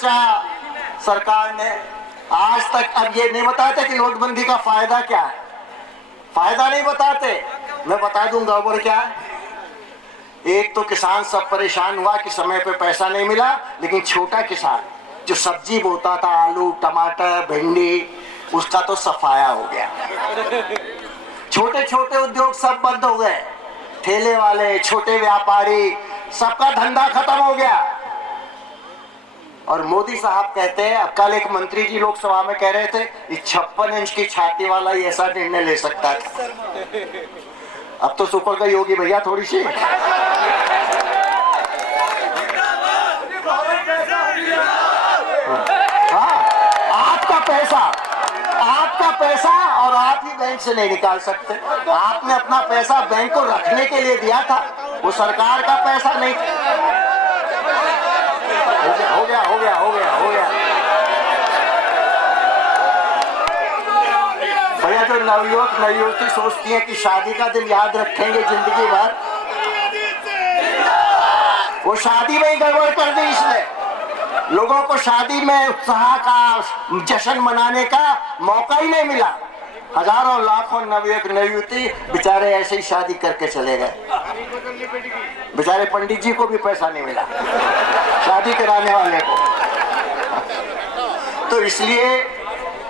बचाया सरकार ने आज तक। अब ये नहीं बताते कि नोटबंदी का फायदा क्या है, फायदा नहीं बताते। मैं बता दूं गड़बड़ क्या है। एक तो किसान सब परेशान हुआ कि समय पे पैसा नहीं मिला, लेकिन छोटा किसान जो सब्जी बोता था, आलू टमाटर भिंडी, उसका तो सफाया हो गया। छोटे छोटे उद्योग सब बंद हो गए, ठेले वाले छोटे व्यापारी सबका धंधा खत्म हो गया। और मोदी साहब कहते हैं, कल एक मंत्री जी लोकसभा में कह रहे थे 56 इंच की छाती वाला ही ऐसा निर्णय ले सकता था। अब तो सुपर गई होगी भैया थोड़ी सी। हाँ, आपका पैसा और आप ही बैंक से नहीं निकाल सकते। आपने अपना पैसा बैंक को रखने के लिए दिया था, वो सरकार का पैसा नहीं। हो गया भैया। जो नवयुवक नवयुवती सोचती है कि शादी का दिन याद रखेंगे जिंदगी भर, वो शादी में ही गड़बड़ कर दी इसने। लोगों को शादी में उत्साह का जश्न मनाने का मौका ही नहीं मिला। हजारों लाखों नवयुवक नवयुवती बेचारे ऐसे ही शादी करके चले गए। बेचारे पंडित जी को भी पैसा नहीं मिला शादी कराने वाले को। तो इसलिए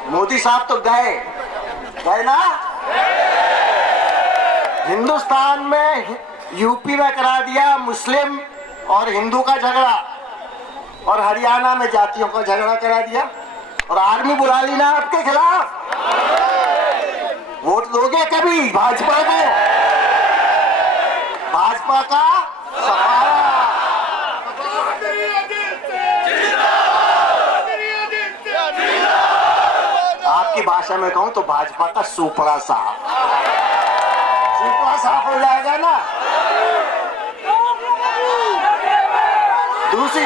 मोदी साहब तो गए ना। हिंदुस्तान में यूपी में करा दिया मुस्लिम और हिंदू का झगड़ा, और हरियाणा में जातियों का झगड़ा करा दिया, और आर्मी बुला ली ना आपके खिलाफ। वोट दोगे कभी भाजपा को? भाजपा का सफाया। आपकी भाषा में कहूं तो भाजपा का सुपड़ा साफ हो जाएगा ना। दूसरी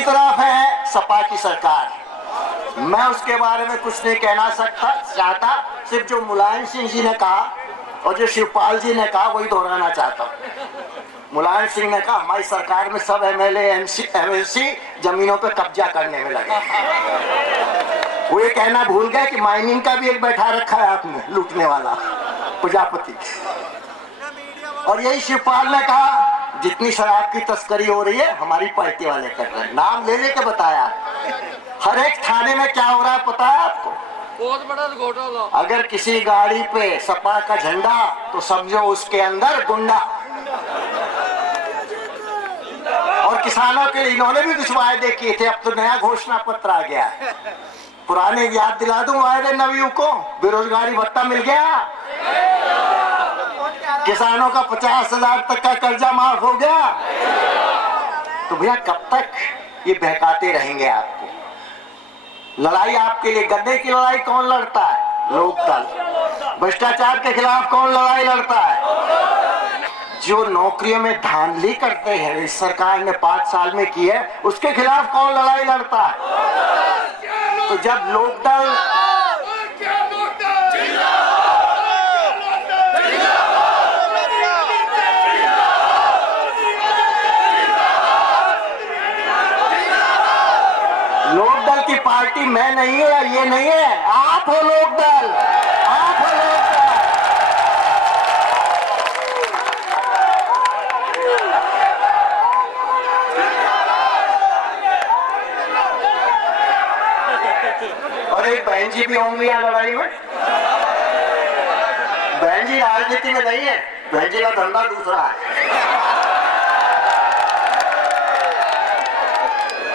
तरफ है सपा की सरकार। मैं उसके बारे में कुछ नहीं कहना चाहता। सिर्फ जो मुलायम सिंह जी ने कहा और जो शिवपाल जी ने कहा वही दोहराना चाहता हूँ। मुलायम सिंह ने कहा हमारी सरकार में सब एमएलए एमएलसी जमीनों पे कब्जा करने में लगे। वो ये कहना भूल गए कि माइनिंग का भी एक बैठा रखा है आपने, लूटने वाला प्रजापति। और यही शिवपाल ने कहा जितनी शराब की तस्करी हो रही है हमारी पार्टी वाले कर रहे हैं। नाम ले लेके बताया। हर एक थाने में क्या हो रहा है पता है आपको? बहुत बड़ा घोटाला। अगर किसी गाड़ी पे सपा का झंडा तो समझो उसके अंदर गुंडा। और किसानों के लिए इन्होंने भी कुछ वायदे किए थे, अब तो नया घोषणा पत्र आ गया। पुराने याद दिला दूं वायदे नवयुवकों को। बेरोजगारी भत्ता मिल गया, किसानों का 50,000 तक का कर्जा माफ हो गया। तो भैया कब तक ये बहकाते रहेंगे आपको? लड़ाई आपके लिए, गद्दे की लड़ाई कौन लड़ता है? लोकदल। भ्रष्टाचार के खिलाफ कौन लड़ाई लड़ता है? जो नौकरियों में धांधली करते हैं इस सरकार ने 5 साल में की है, उसके खिलाफ कौन लड़ाई लड़ता है? तो जब लोकदल लोकदल की पार्टी मैं नहीं है, ये नहीं है, आप हो लोकदल, आप हो लोकदल। और एक बहन जी भी होंगी यहाँ लड़ाई में। बहन जी राजनीति में नहीं है, बहन जी का धंधा दूसरा है।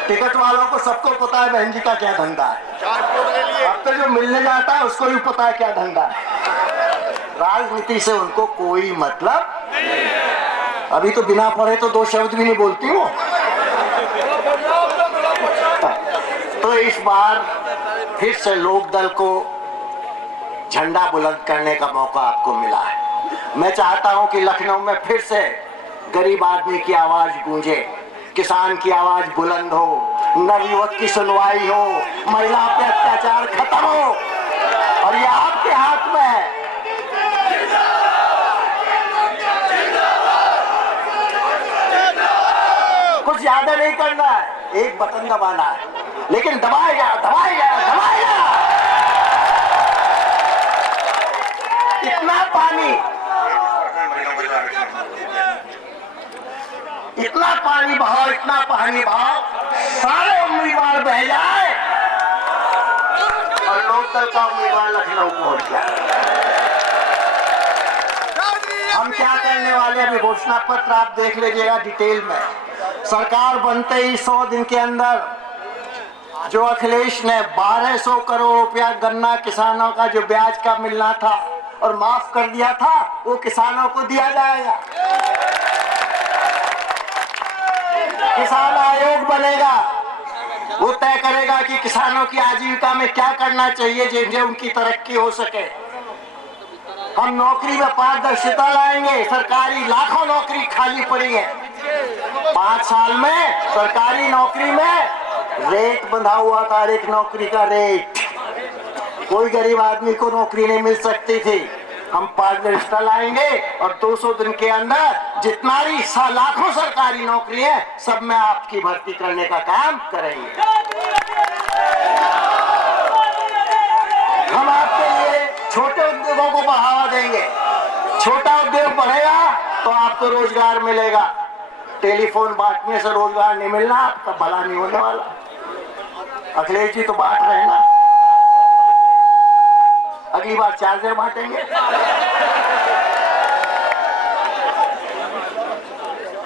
टिकट वालों को सबको पता है बहन जी का क्या धंधा है। अब तो जो मिलने जाता है उसको भी पता है क्या धंधा है। राजनीति से उनको कोई मतलब नहीं है। अभी तो बिना पढ़े तो 2 शब्द भी नहीं बोलती हूँ। तो इस बार फिर से लोकदल को झंडा बुलंद करने का मौका आपको मिला है। मैं चाहता हूं कि लखनऊ में फिर से गरीब आदमी की आवाज गूंजे, किसान की आवाज बुलंद हो, नवयुवक की सुनवाई हो, महिला पे अत्याचार खत्म हो, और ये आपके हाथ में है। कुछ ज्यादा नहीं करना है, एक बटन दबाना है, लेकिन दबाएगा दबाएगा दबाएगा। इतना पानी बहाओ, इतना पानी बहाओ, सारे उम्मीदवार बह जाए और लोकदल का उम्मीदवार लखनऊ पहुंच जाए। हम क्या करने वाले हैं, अभी घोषणा पत्र आप देख लीजिएगा डिटेल में। सरकार बनते ही 100 दिन के अंदर जो अखिलेश ने 1200 करोड़ रुपया गन्ना किसानों का जो ब्याज का मिलना था और माफ कर दिया था, वो किसानों को दिया जाएगा। किसान आयोग बनेगा, वो तय करेगा कि किसानों की आजीविका में क्या करना चाहिए जिनसे उनकी तरक्की हो सके। हम नौकरी में पारदर्शिता लाएंगे, सरकारी लाखों नौकरी खाली पड़ी है। 5 साल में सरकारी नौकरी में रेट बंधा हुआ था, एक नौकरी का रेट, कोई गरीब आदमी को नौकरी नहीं मिल सकती थी। हम पारदर्शिता लाएंगे और 200 दिन के अंदर जितना भी लाखों सरकारी नौकरी है सब में आपकी भर्ती करने का काम करेंगे। हम आपके लिए छोटे उद्योगों को बढ़ावा देंगे। छोटा उद्योग बढ़ेगा तो आपको रोजगार मिलेगा। टेलीफोन बांटने से रोजगार नहीं मिलना, आपका भला नहीं होने वाला। अखिलेश जी तो बांट रहे हैं ना, अगली बार चार्जर बांटेंगे।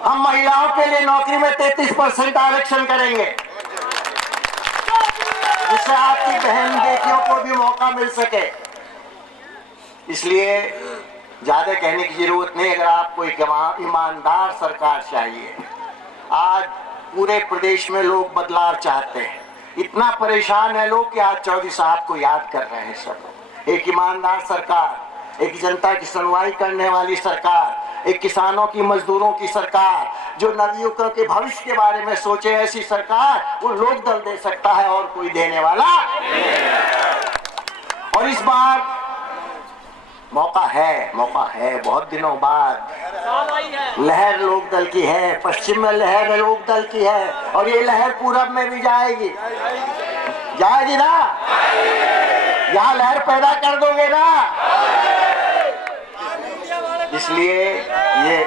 हम महिलाओं के लिए नौकरी में 33% आरक्षण करेंगे, जिससे आपकी बहन बेटियों को भी मौका मिल सके। इसलिए ज्यादा कहने की जरूरत नहीं, अगर आपको एक ईमानदार सरकार चाहिए। आज पूरे प्रदेश में लोग बदलाव चाहते हैं, इतना परेशान है लोग कि आज चौधरी साहब को याद कर रहे हैं सब। एक ईमानदार सरकार, एक जनता की सुनवाई करने वाली सरकार, एक किसानों की मजदूरों की सरकार, जो नवयुवकों के भविष्य के बारे में सोचे, ऐसी सरकार वो लोकदल दे सकता है और कोई देने वाला। और इस बार मौका है, बहुत दिनों बाद लहर लोकदल की है, पश्चिम में लहर लोकदल की है और ये लहर पूरब में भी जाएगी ना। यहाँ लहर पैदा कर दोगे ना। इसलिए ये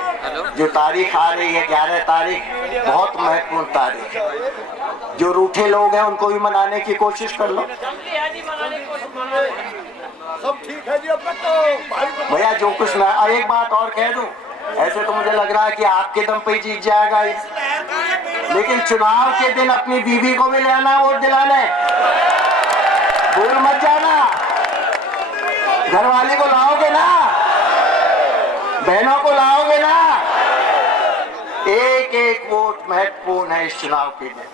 जो तारीख आ रही है 11 तारीख, बहुत महत्वपूर्ण तारीख है। जो रूठे लोग हैं उनको भी मनाने की कोशिश कर लो। सब ठीक है जी, अब तक तो भैया जो कुछ मैं एक बात और कह दूं, ऐसे तो मुझे लग रहा है कि आपके दम पे जीत जाएगा, लेकिन चुनाव के दिन अपनी बीवी को भी ले आना वोट दिलाने, भूल मत जाना। घरवाले को लाओगे ना, बहनों को लाओगे ना। एक एक वोट महत्वपूर्ण है इस चुनाव के दिन।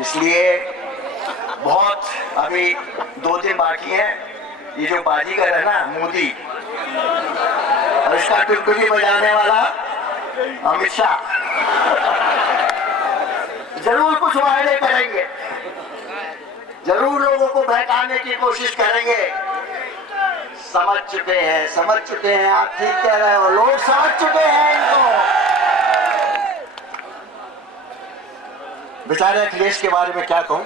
इसलिए बहुत अभी 2 दिन बाकी है। ये जो बाजीगर है ना मोदी, और इसका टुकटुकी बजाने वाला अमित शाह, जरूर कुछ वायदे करेंगे, जरूर लोगों को बहकाने की कोशिश करेंगे। समझ चुके हैं, आप ठीक कह रहे हो, लोग समझ चुके हैं इनको। बेचारे अखिलेश के बारे में क्या कहूं,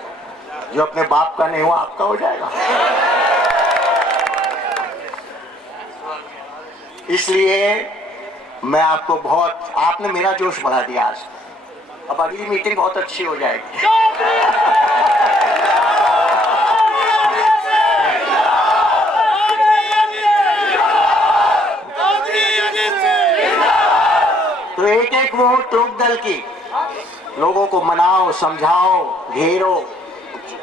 जो अपने बाप का नहीं हुआ आपका हो जाएगा। इसलिए मैं आपको बहुत, आपने मेरा जोश बढ़ा दिया आज। अब अगली मीटिंग बहुत अच्छी हो जाएगी। तो एक एक वोट लोकदल की, लोगों को मनाओ, समझाओ, घेरो,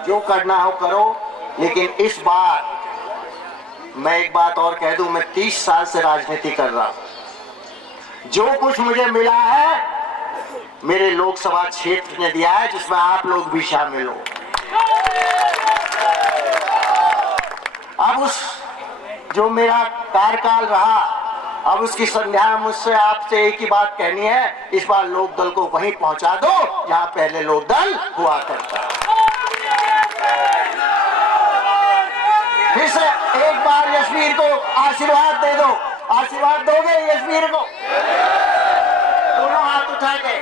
जो करना हो करो। लेकिन इस बार मैं एक बात और कह दूं, मैं 30 साल से राजनीति कर रहा हूं। जो कुछ मुझे मिला है मेरे लोकसभा क्षेत्र ने दिया है, जिसमें आप लोग भी शामिल हो। अब उस जो मेरा कार्यकाल रहा, अब उसकी संध्या मुझसे आपसे एक ही बात कहनी है, इस बार लोकदल को वहीं पहुंचा दो जहां पहले लोकदल हुआ करता। फिर से एक बार यशवीर को आशीर्वाद दे दो। आशीर्वाद दोगे यशवीर को? दोनों हाथ उठा के।